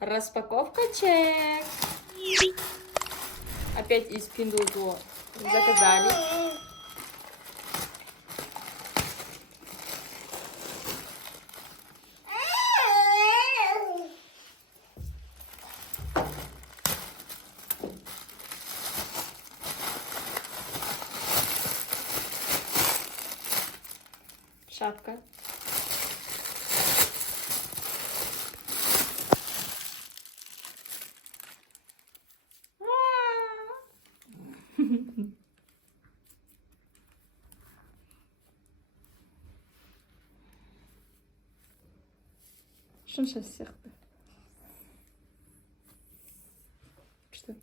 Распаковка чек. Опять из Pinduoduo заказали. Шапка. Шынша сияқты. Күшті.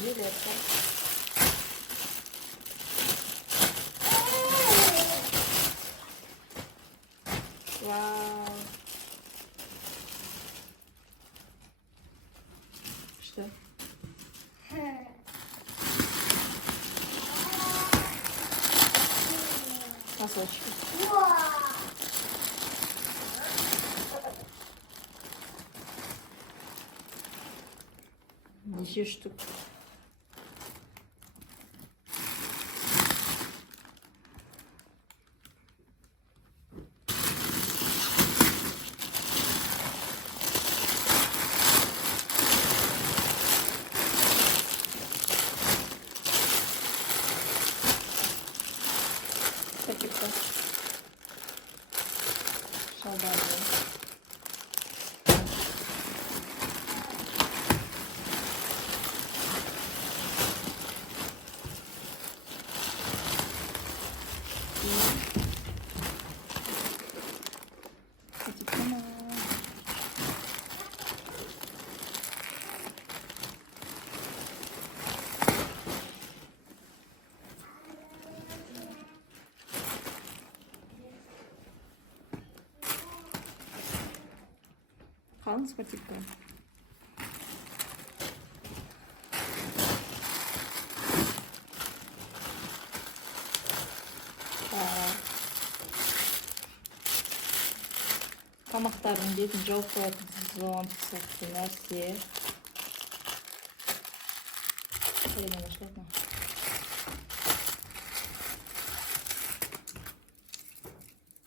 Жилетка. Вау. Что? Носочки. 10 штук. Такие-то шалбары. Қалың спортивка. Тамақтардың бетін жауып қоятын зонт сияқты нәрсе. Қайдан ашылады ма?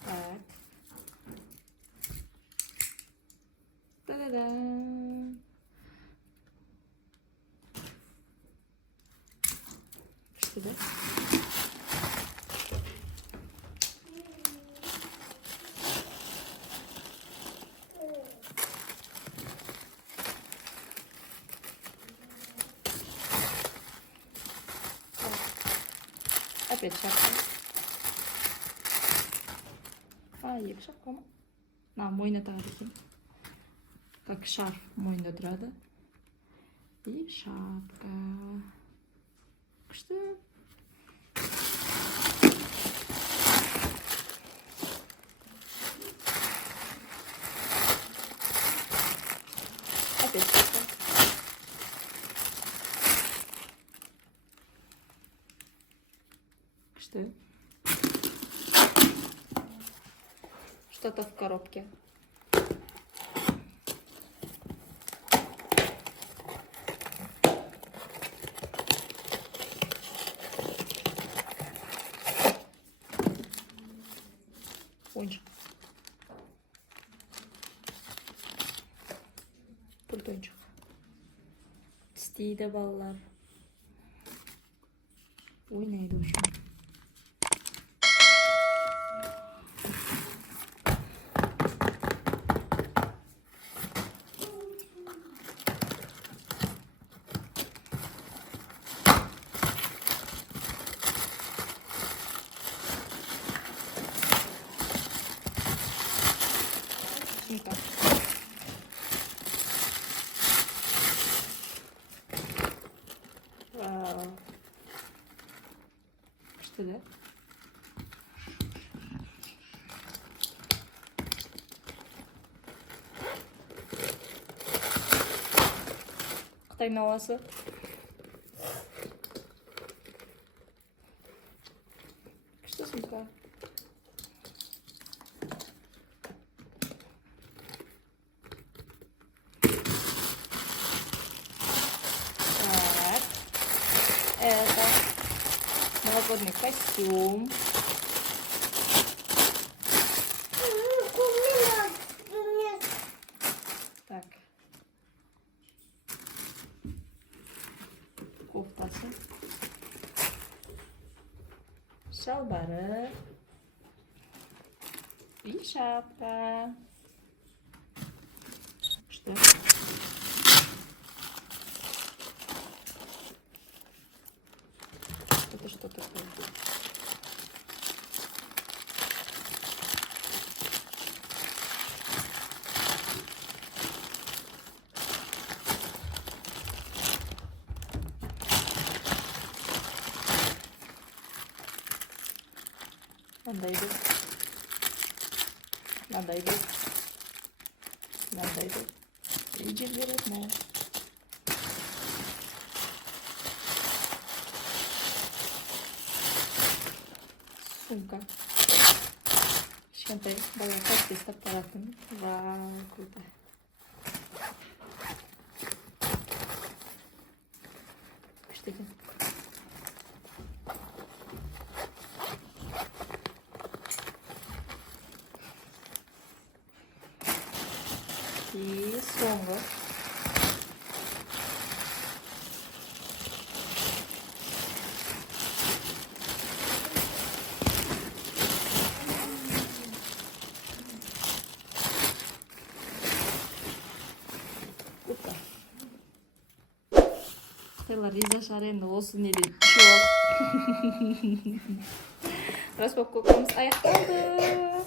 Так. Та-да-да. Күшті да? Опять шапка. Екі шапка ма? Мойны тағады екен. Как шарф мойнында тұрады. И шапка. Күшті. Опять шапка. Күшті. Что-то в коробке. Ойыншық. Пульт ойыншық. Тістейді балалар. Ойнайды үшін. Так. Что, да? Қытайдың ауасы. Күшті сумка. Так. Это новогодний костюм. Так. Кофтасы. Шалбары. И шапка. Что? Это что такое? Надойду. Надойду. Надойду. Иди вперед, на. Сумка. Кішкентай бала кәсіп ұстап баратын. Вау, круто. Күшті екен. И соңғы. Круто. Қытайлар риза шығар енді осы неден жоқ. Распаковкамыз аяқталды.